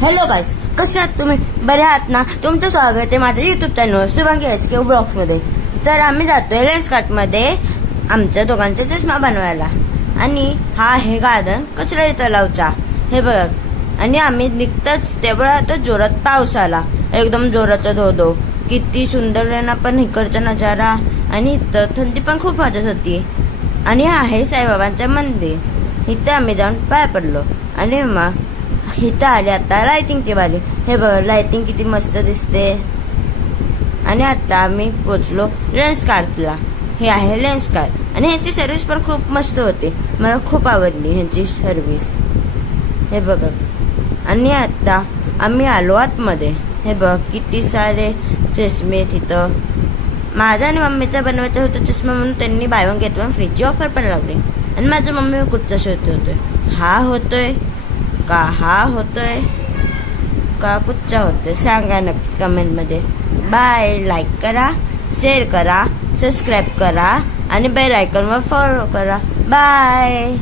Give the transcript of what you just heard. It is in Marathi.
हॅलो गाईस कसे आहात तुम्ही? बरे आहात ना? तुमचं स्वागत आहे माझ्या युट्यूब चॅनलवर शुभांगी एस के ब्लॉग्समध्ये तर आम्ही जातो आहे लेन्सकार्टमध्ये आमच्या दोघांचा चष्मा बनवायला. आणि हा आहे गार्डन कचरा तलावचा. हे बघा. आणि आम्ही निघताच तेवढा तो जोरात पाऊस आला एकदम जोराचा धो धो किती सुंदर आहे ना पण इकडचा नजारा. आणि इथं थंडी पण खूप वाटत होती. आणि हा आहे साईबाबांचं मंदिर. इथं आम्ही जाऊन पाय पडलो. आणि मग इथं आले आता. लायटिंगची बारी हे बघ लायटिंग किती मस्त दिसते. आणि आता आम्ही पोचलो लेन्स कार्डला हे आहे लेन्स कार्ट आणि ह्यांची सर्व्हिस पण खूप मस्त होती. मला खूप आवडली ह्यांची सर्व्हिस हे बघा. आणि आता आम्ही आलो आतमध्ये. हे बघ किती सारे चष्मे तिथं. माझा आणि मम्मीचा बनवायचा होता चष्मा म्हणून त्यांनी बाय वन गेट वन फ्रीजची ऑफर पण लावली. आणि माझं मम्मी कुठचा शोध होतोय हा होतोय. का हा होतोय? का कुच्चा होतोय? सांगा नक्की कमेंटमध्ये बाय लाईक करा शेअर करा सबस्क्राईब करा आणि बेल आयकॉनवर फॉलो करा. बाय